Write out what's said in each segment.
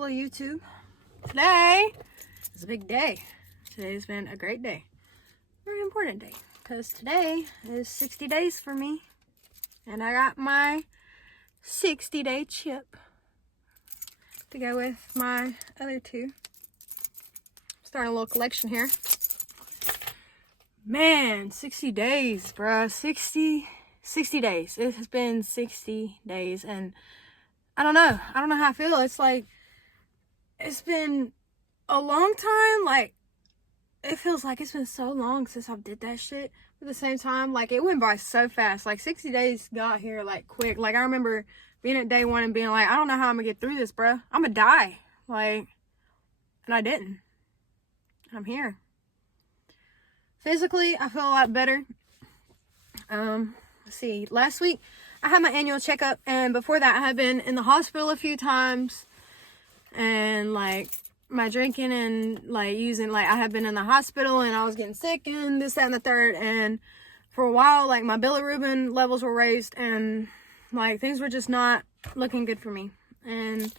people of YouTube. Today is a big day. Today's been a great day. Very important day. Because today is 60 days for me. And I got my 60-day chip to go with my other two. Starting a little collection here. Man, 60 days, bro. 60 days. It has been 60 days. And I don't know how I feel. It's like, it's been a long time. Like, it feels like it's been so long since I did that shit. But at the same time, like, it went by so fast. Like, 60 days got here, like, quick. Like, I remember being at day one and being like, I don't know how I'm gonna get through this, bro. I'm gonna die. Like, and I didn't. I'm here. Physically, I feel a lot better. Let's see. Last week, I had my annual checkup, and before that, I had been in the hospital a few times, and like my drinking and like using, like I had been in the hospital, and I was getting sick, and this, that, and the third, and for a while, like my bilirubin levels were raised, and like things were just not looking good for me, and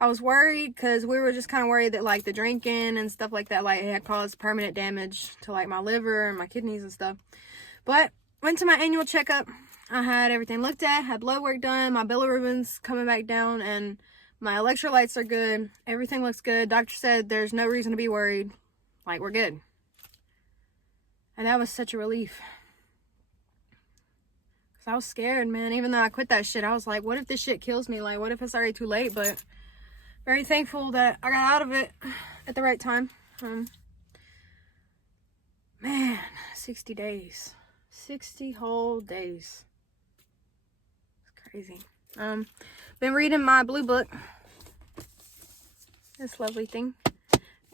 I was worried because we were just kind of worried that like the drinking and stuff like that, like it had caused permanent damage to like my liver and my kidneys and stuff. But went to my annual checkup. I had everything looked at, had blood work done, my bilirubin's coming back down, and my electrolytes are good. Everything looks good. Doctor said there's no reason to be worried. Like, we're good. And that was such a relief. Because I was scared, man. Even though I quit that shit, I was like, what if this shit kills me? Like, what if it's already too late? But very thankful that I got out of it at the right time. Man, 60 days. 60 whole days. Crazy. Been reading my blue book. This lovely thing.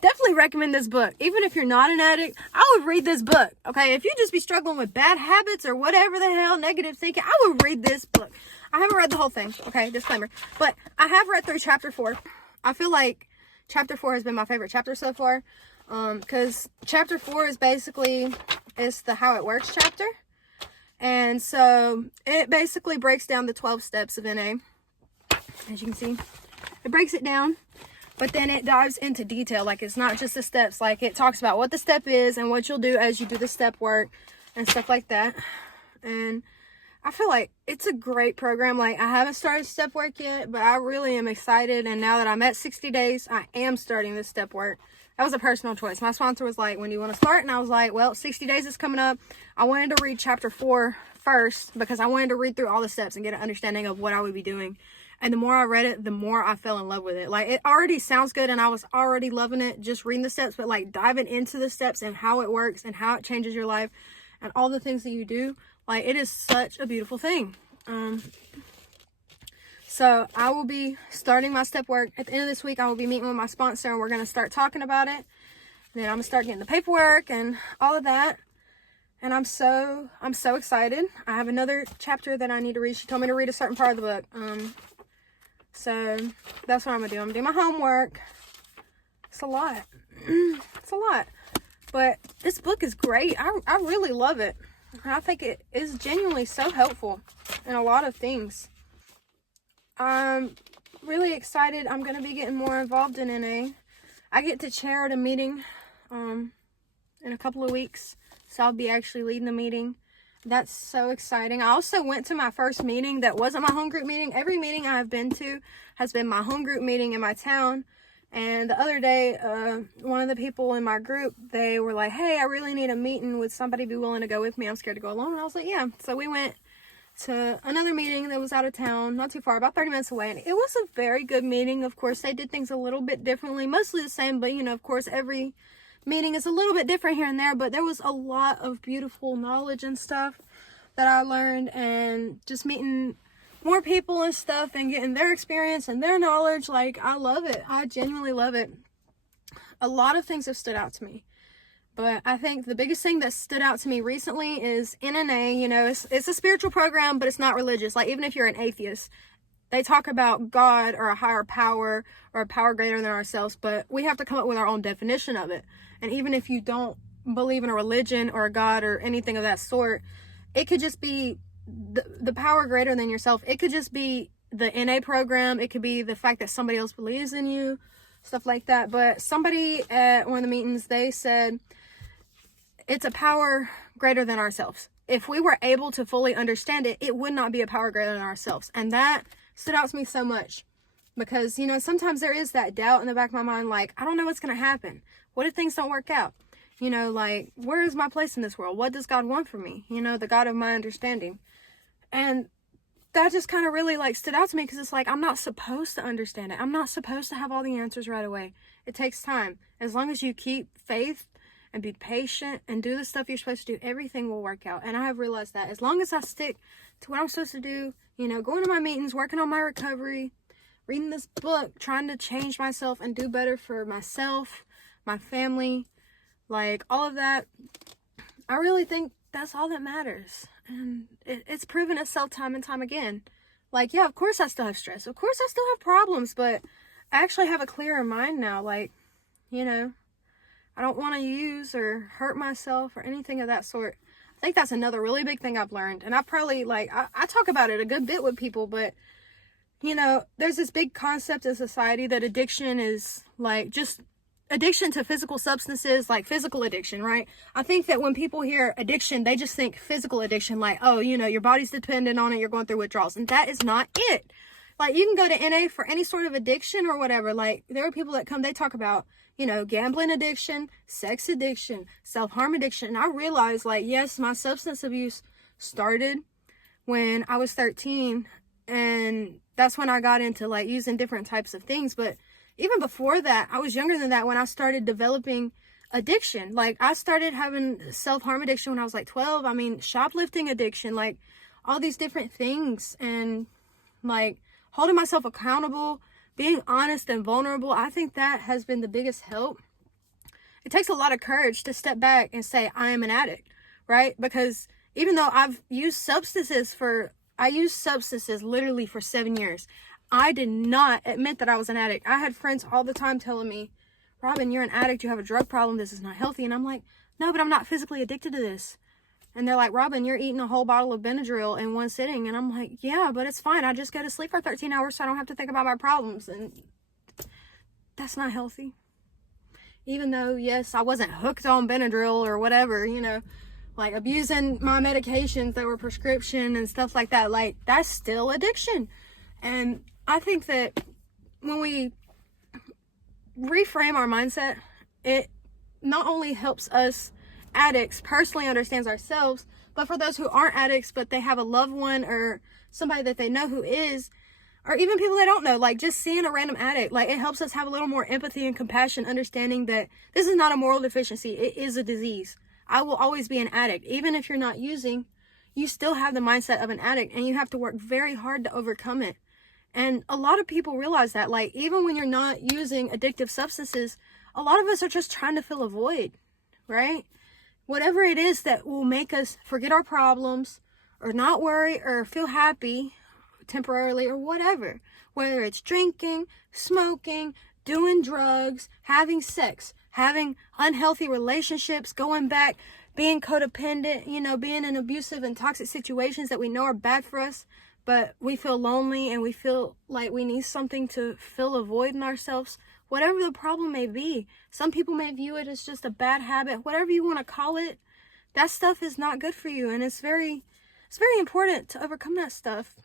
Definitely recommend this book. Even if you're not an addict, I would read this book. Okay, if you just be struggling with bad habits or whatever the hell, negative thinking, I would read this book. I haven't read the whole thing. Okay, disclaimer. But I have read through chapter 4. I feel like chapter 4 has been my favorite chapter so far. Because chapter 4 is basically, it's the How It Works chapter. And so it basically breaks down the 12 steps of NA. As you can see, it breaks it down, but then it dives into detail. Like, it's not just the steps. Like, it talks about what the step is and what you'll do as you do the step work and stuff like that. And I feel like it's a great program. Like, I haven't started step work yet, but I really am excited. And now that I'm at 60 days, I am starting this step work. That was a personal choice. My sponsor was like, when do you want to start? And I was like, well, 60 days is coming up. I wanted to read chapter 4 first because I wanted to read through all the steps and get an understanding of what I would be doing. And the more I read it, the more I fell in love with it. Like, it already sounds good and I was already loving it, just reading the steps, but like diving into the steps and how it works and how it changes your life and all the things that you do. Like, it is such a beautiful thing. So I will be starting my step work. At the end of this week, I will be meeting with my sponsor and we're going to start talking about it. Then I'm going to start getting the paperwork and all of that. And I'm so excited. I have another chapter that I need to read. She told me to read a certain part of the book. So that's what I'm going to do. I'm going to do my homework. It's a lot. It's a lot. But this book is great. I really love it. I think it is genuinely so helpful in a lot of things. I'm really excited. I'm going to be getting more involved in NA. I get to chair at a meeting in a couple of weeks. So I'll be actually leading the meeting. That's so exciting. I also went to my first meeting that wasn't my home group meeting. Every meeting I have been to has been my home group meeting in my town. And the other day, one of the people in my group, they were like, hey, I really need a meeting. Would somebody be willing to go with me? I'm scared to go alone. And I was like, yeah. So we went to another meeting that was out of town, not too far, about 30 minutes away. And it was a very good meeting. Of course, they did things a little bit differently, mostly the same. But, you know, of course, every meeting is a little bit different here and there. But there was a lot of beautiful knowledge and stuff that I learned. And just meeting more people and stuff and getting their experience and their knowledge. Like, I love it. I genuinely love it. A lot of things have stood out to me. But I think the biggest thing that stood out to me recently is NNA. You know, it's a spiritual program, but it's not religious. Like, even if you're an atheist, they talk about God or a higher power or a power greater than ourselves, but we have to come up with our own definition of it. And even if you don't believe in a religion or a God or anything of that sort, it could just be the power greater than yourself. It could just be the NA program. It could be the fact that somebody else believes in you, stuff like that. But somebody at one of the meetings, they said it's a power greater than ourselves. If we were able to fully understand it, it would not be a power greater than ourselves. And that stood out to me so much because, you know, sometimes there is that doubt in the back of my mind, like, I don't know what's going to happen. What if things don't work out? You know, like, where is my place in this world? What does God want from me? You know, the God of my understanding. And that just kind of really, like, stood out to me because it's like, I'm not supposed to understand it. I'm not supposed to have all the answers right away. It takes time. As long as you keep faith and be patient and do the stuff you're supposed to do, everything will work out. And I have realized that as long as I stick to what I'm supposed to do, you know, going to my meetings, working on my recovery, reading this book, trying to change myself and do better for myself, my family, like all of that, I really think that's all that matters. And it's proven itself time and time again. Like, yeah, of course I still have stress. Of course I still have problems, but I actually have a clearer mind now. Like, you know, I don't want to use or hurt myself or anything of that sort. I think that's another really big thing I've learned. And I probably, like, I talk about it a good bit with people, but, you know, there's this big concept in society that addiction is, like, just addiction to physical substances, like physical addiction, right? I think that when people hear addiction, they just think physical addiction, like, oh, you know, your body's dependent on it, you're going through withdrawals. And that is not it. Like, you can go to NA for any sort of addiction or whatever. Like, there are people that come, they talk about, you know, gambling addiction, sex addiction, self-harm addiction. And I realized, like, yes, my substance abuse started when I was 13. And that's when I got into, like, using different types of things. But even before that, I was younger than that when I started developing addiction. Like, I started having self-harm addiction when I was, like, 12. I mean, shoplifting addiction, like, all these different things. And, like, holding myself accountable, being honest and vulnerable, I think that has been the biggest help. It takes a lot of courage to step back and say, I am an addict, right? Because even though I used substances literally for 7 years. I did not admit that I was an addict. I had friends all the time telling me, Robin, you're an addict, you have a drug problem, this is not healthy. And I'm like, no, but I'm not physically addicted to this. And they're like, Robin, you're eating a whole bottle of Benadryl in one sitting. And I'm like, yeah, but it's fine. I just go to sleep for 13 hours so I don't have to think about my problems. And that's not healthy. Even though, yes, I wasn't hooked on Benadryl or whatever, you know, like abusing my medications that were prescription and stuff like that. Like, that's still addiction. And I think that when we reframe our mindset, it not only helps us addicts personally understands ourselves, but for those who aren't addicts but they have a loved one or somebody that they know who is, or even people they don't know, like just seeing a random addict, like it helps us have a little more empathy and compassion, understanding that this is not a moral deficiency, it is a disease. I will always be an addict. Even if you're not using, you still have the mindset of an addict and you have to work very hard to overcome it. And a lot of people realize that, like, even when you're not using addictive substances, a lot of us are just trying to fill a void, right? Whatever it is that will make us forget our problems or not worry or feel happy temporarily or whatever, whether it's drinking, smoking, doing drugs, having sex, having unhealthy relationships, going back, being codependent, you know, being in abusive and toxic situations that we know are bad for us, but we feel lonely and we feel like we need something to fill a void in ourselves. Whatever the problem may be, some people may view it as just a bad habit, whatever you want to call it, that stuff is not good for you. And it's very important to overcome that stuff.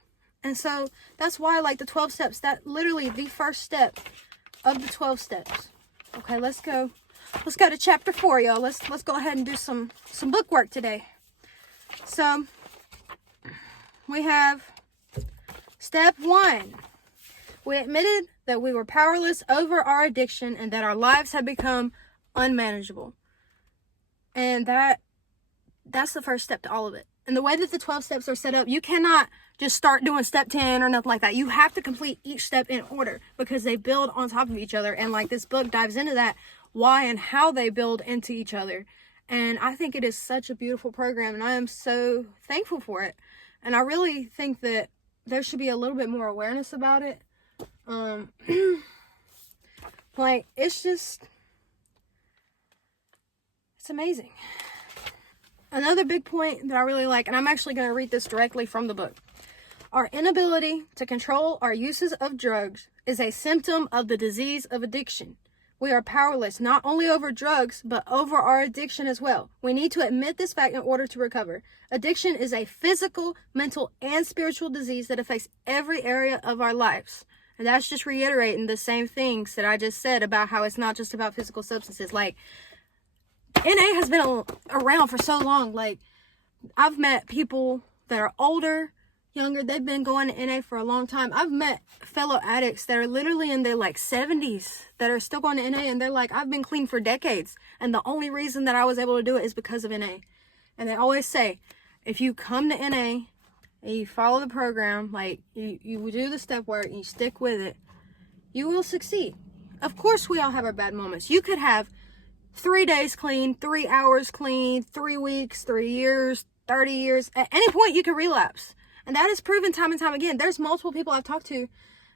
And so that's why, like, the 12 steps, that literally the first step of the 12 steps. Okay, let's go to chapter 4, y'all. Let's go ahead and do some book work today. So we have step 1. We admitted that we were powerless over our addiction and that our lives had become unmanageable. And that's the first step to all of it. And the way that the 12 steps are set up, you cannot just start doing step 10 or nothing like that. You have to complete each step in order because they build on top of each other. And like this book dives into that, why and how they build into each other. And I think it is such a beautiful program and I am so thankful for it. And I really think that there should be a little bit more awareness about it. Like, it's amazing. Another big point that I really like, and I'm actually going to read this directly from the book. Our inability to control our uses of drugs is a symptom of the disease of addiction. We are powerless not only over drugs, but over our addiction as well. We need to admit this fact in order to recover. Addiction is a physical, mental, and spiritual disease that affects every area of our lives. And that's just reiterating the same things that I just said about how it's not just about physical substances. Like, NA has been around for so long. Like, I've met people that are older, younger, they've been going to NA for a long time. I've met fellow addicts that are literally in their like 70s that are still going to NA, and they're like, I've been clean for decades, and the only reason that I was able to do it is because of NA. And they always say, if you come to NA and you follow the program, like you do the step work and you stick with it, you will succeed. Of course, we all have our bad moments. You could have 3 days clean, 3 hours clean, 3 weeks, 3 years, 30 years. At any point, you can relapse. And that is proven time and time again. There's multiple people I've talked to,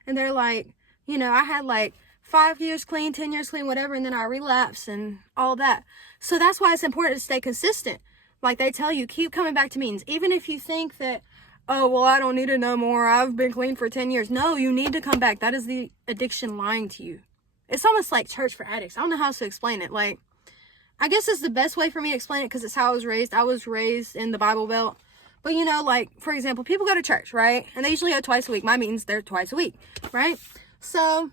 and they're like, you know, I had like 5 years clean, 10 years clean, whatever, and then I relapsed and all that. So that's why it's important to stay consistent. Like they tell you, keep coming back to meetings. Even if you think that, oh, well, I don't need it no more. I've been clean for 10 years. No, you need to come back. That is the addiction lying to you. It's almost like church for addicts. I don't know how else to explain it. Like, I guess it's the best way for me to explain it because it's how I was raised. I was raised in the Bible Belt. But, you know, like, for example, people go to church, right? And they usually go twice a week. My meetings, they're twice a week, right? So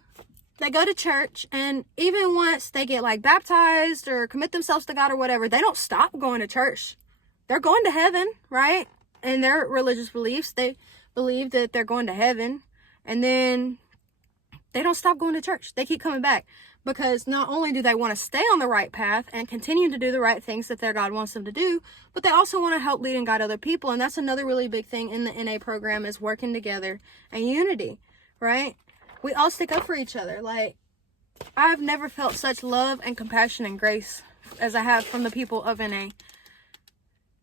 they go to church, and even once they get, like, baptized or commit themselves to God or whatever, they don't stop going to church. They're going to heaven, right? In their religious beliefs, they believe that they're going to heaven. And then they don't stop going to church. They keep coming back. Because not only do they want to stay on the right path and continue to do the right things that their God wants them to do, but they also want to help lead and guide other people. And that's another really big thing in the NA program is working together and unity, right? We all stick up for each other. Like, I've never felt such love and compassion and grace as I have from the people of NA.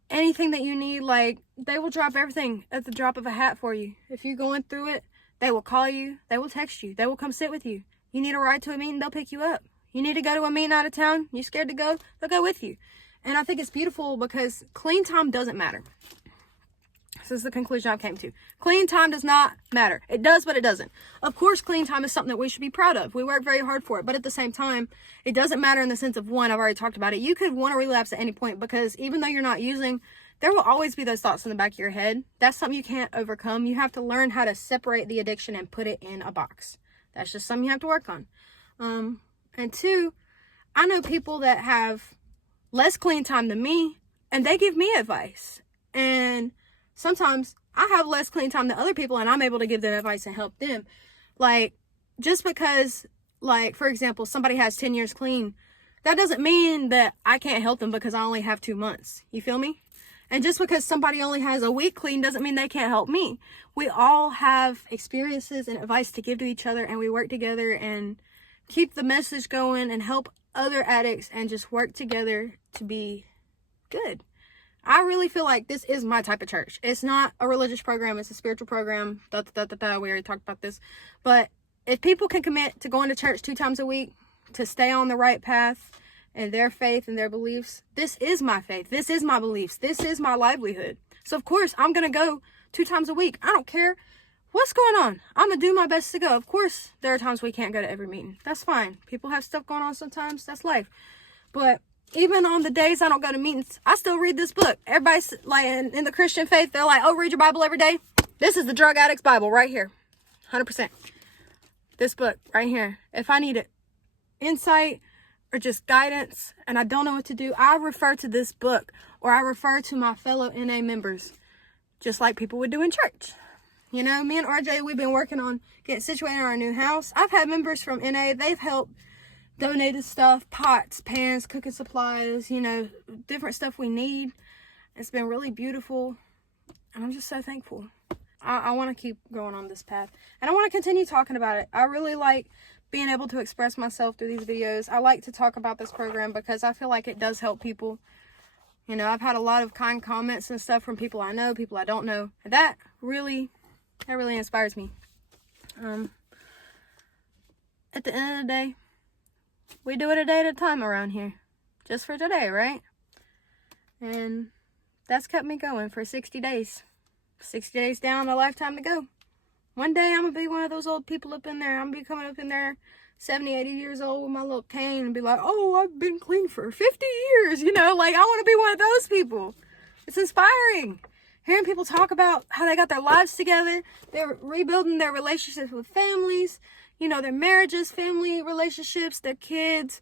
Anything that you need, like, they will drop everything at the drop of a hat for you. If you're going through it, they will call you. They will text you. They will come sit with you. You need a ride to a meeting, they'll pick you up. You need to go to a meeting out of town, you're scared to go, they'll go with you. And I think it's beautiful because clean time doesn't matter. This is the conclusion I came to. Clean time does not matter. It does, but it doesn't. Of course, clean time is something that we should be proud of. We work very hard for it, but at the same time, it doesn't matter in the sense of, one, I've already talked about it. You could want to relapse at any point because even though you're not using, there will always be those thoughts in the back of your head. That's something you can't overcome. You have to learn how to separate the addiction and put it in a box. That's just something you have to work on. And 2, I know people that have less clean time than me, and they give me advice. And sometimes I have less clean time than other people, and I'm able to give them advice and help them. Like, just because, like, for example, somebody has 10 years clean, that doesn't mean that I can't help them because I only have 2 months. You feel me? And just because somebody only has a week clean doesn't mean they can't help me. We all have experiences and advice to give to each other, and we work together and keep the message going and help other addicts and just work together to be good. I really feel like this is my type of church. It's not a religious program. It's a spiritual program. We already talked about this. But if people can commit to going to church 2 times a week to stay on the right path and their faith and their beliefs, this is my faith. This is my beliefs. This is my livelihood. So, of course, I'm going to go 2 times a week. I don't care what's going on. I'm going to do my best to go. Of course, there are times we can't go to every meeting. That's fine. People have stuff going on sometimes. That's life. But even on the days I don't go to meetings, I still read this book. Everybody's like in the Christian faith, they're like, oh, read your Bible every day. This is the Drug Addict's Bible right here. 100%. This book right here. If I need insight or just guidance and I don't know what to do, I refer to this book or I refer to my fellow NA members, just like people would do in church. You know, me and RJ, we've been working on getting situated in our new house. I've had members from NA, they've helped donated stuff, pots, pans, cooking supplies, you know, different stuff we need. It's been really beautiful, and I'm just so thankful. I want to keep going on this path, and I want to continue talking about it. I really like being able to express myself through these videos. I like to talk about this program because I feel like it does help people. You know, I've had a lot of kind comments and stuff from people I know, people I don't know, and that really inspires me. At the end of the day, we do it a day at a time around here. Just for today, right? And that's kept me going for 60 days. 60 days down, a lifetime to go. One day I'm going to be one of those old people up in there. I'm going to be coming up in there 70, 80 years old with my little cane and be like, oh, I've been clean for 50 years. You know, like I want to be one of those people. It's inspiring. Hearing people talk about how they got their lives together. They're rebuilding their relationships with families. You know, their marriages, family relationships, their kids.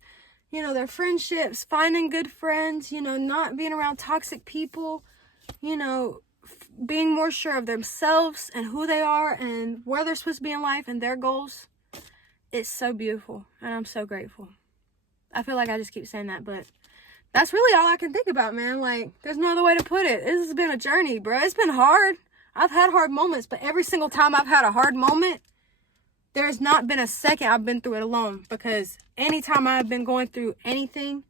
You know, their friendships, finding good friends. You know, not being around toxic people. You know, being more sure of themselves and who they are and where they're supposed to be in life and their goals. It's so beautiful, and I'm so grateful. I feel like I just keep saying that, but that's really all I can think about, man. Like, there's no other way to put it. This has been a journey, bro. It's been hard. I've had hard moments, but every single time I've had a hard moment, there's not been a second I've been through it alone, because anytime I've been going through anything,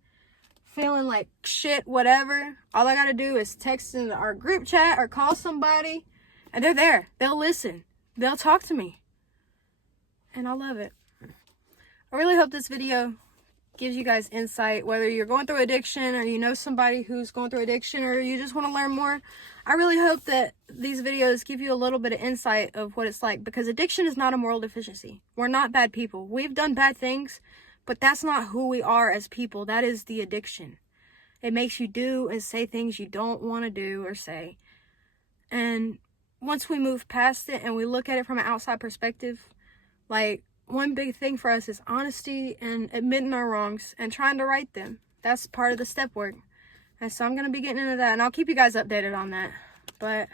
feeling like shit, whatever, all I gotta do is text in our group chat or call somebody, and they're there. They'll listen. They'll talk to me. And I love it. I really hope this video gives you guys insight, whether you're going through addiction or you know somebody who's going through addiction or you just want to learn more. I really hope that these videos give you a little bit of insight of what it's like, because addiction is not a moral deficiency. We're not bad people. We've done bad things, but that's not who we are as people. That is the addiction. It makes you do and say things you don't want to do or say. And once we move past it and we look at it from an outside perspective, like, one big thing for us is honesty and admitting our wrongs and trying to right them. That's part of the step work. And so I'm going to be getting into that, and I'll keep you guys updated on that. But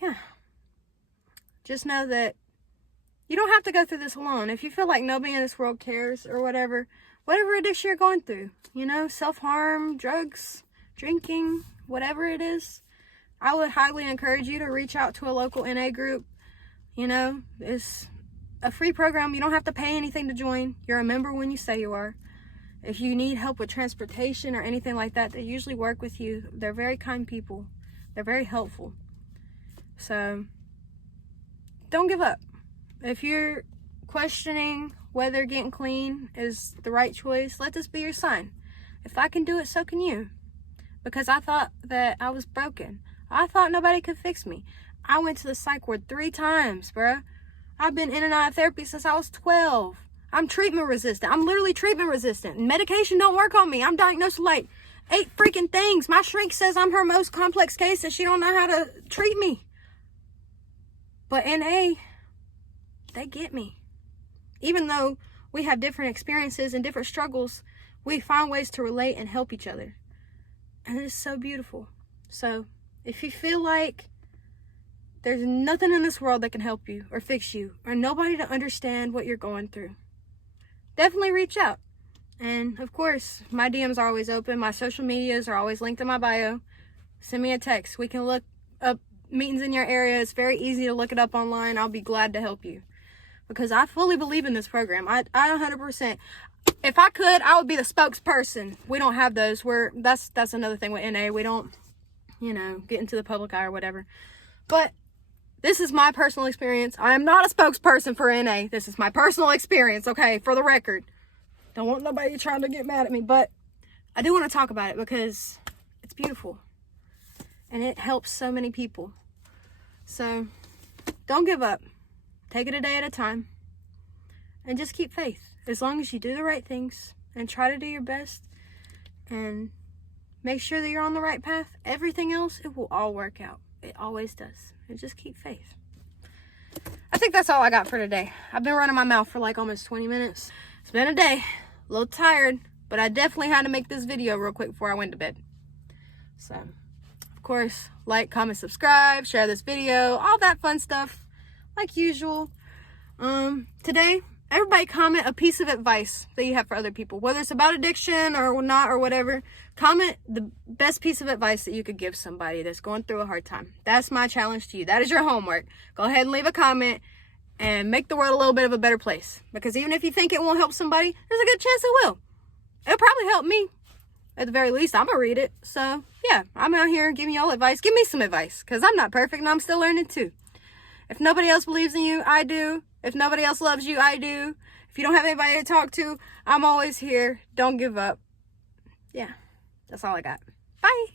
yeah, just know that you don't have to go through this alone. If you feel like nobody in this world cares or whatever addiction you're going through, you know, self-harm, drugs, drinking, whatever it is, I would highly encourage you to reach out to a local NA group. You know, it's a free program. You don't have to pay anything to join. You're a member when you say you are. If you need help with transportation or anything like that, they usually work with you. They're very kind people. They're very helpful. So don't give up. If you're questioning whether getting clean is the right choice, let this be your sign. If I can do it, so can you. Because I thought that I was broken. I thought nobody could fix me. I went to the psych ward 3 times, bruh. I've been in and out of therapy since I was 12. I'm treatment resistant. I'm literally treatment resistant. Medication don't work on me. I'm diagnosed with like 8 freaking things. My shrink says I'm her most complex case and she don't know how to treat me. But NA, they get me. Even though we have different experiences and different struggles, we find ways to relate and help each other. And it's so beautiful. So if you feel like there's nothing in this world that can help you or fix you or nobody to understand what you're going through, definitely reach out. And of course, my DMs are always open. My social medias are always linked in my bio. Send me a text. We can look up meetings in your area. It's very easy to look it up online. I'll be glad to help you, because I fully believe in this program. I 100%. If I could, I would be the spokesperson. We don't have those. That's another thing with NA. We don't, you know, get into the public eye or whatever. But this is my personal experience. I am not a spokesperson for NA. This is my personal experience, okay, for the record. Don't want nobody trying to get mad at me, but I do want to talk about it because it's beautiful. And it helps so many people. So don't give up. Take it a day at a time. And just keep faith. As long as you do the right things and try to do your best and make sure that you're on the right path, everything else, it will all work out. It always does. And just keep faith. I think that's all I got for today. I've been running my mouth for like almost 20 minutes. It's been a day. A little tired. But I definitely had to make this video real quick before I went to bed. So, of course, like, comment, subscribe, share this video, all that fun stuff. Like usual. Today, everybody comment a piece of advice that you have for other people. Whether it's about addiction or not or whatever. Comment the best piece of advice that you could give somebody that's going through a hard time. That's my challenge to you. That is your homework. Go ahead and leave a comment and make the world a little bit of a better place. Because even if you think it won't help somebody, there's a good chance it will. It'll probably help me. At the very least, I'm going to read it. So, yeah, I'm out here giving y'all advice. Give me some advice, because I'm not perfect and I'm still learning too. If nobody else believes in you, I do. If nobody else loves you, I do. If you don't have anybody to talk to, I'm always here. Don't give up. Yeah. That's all I got. Bye.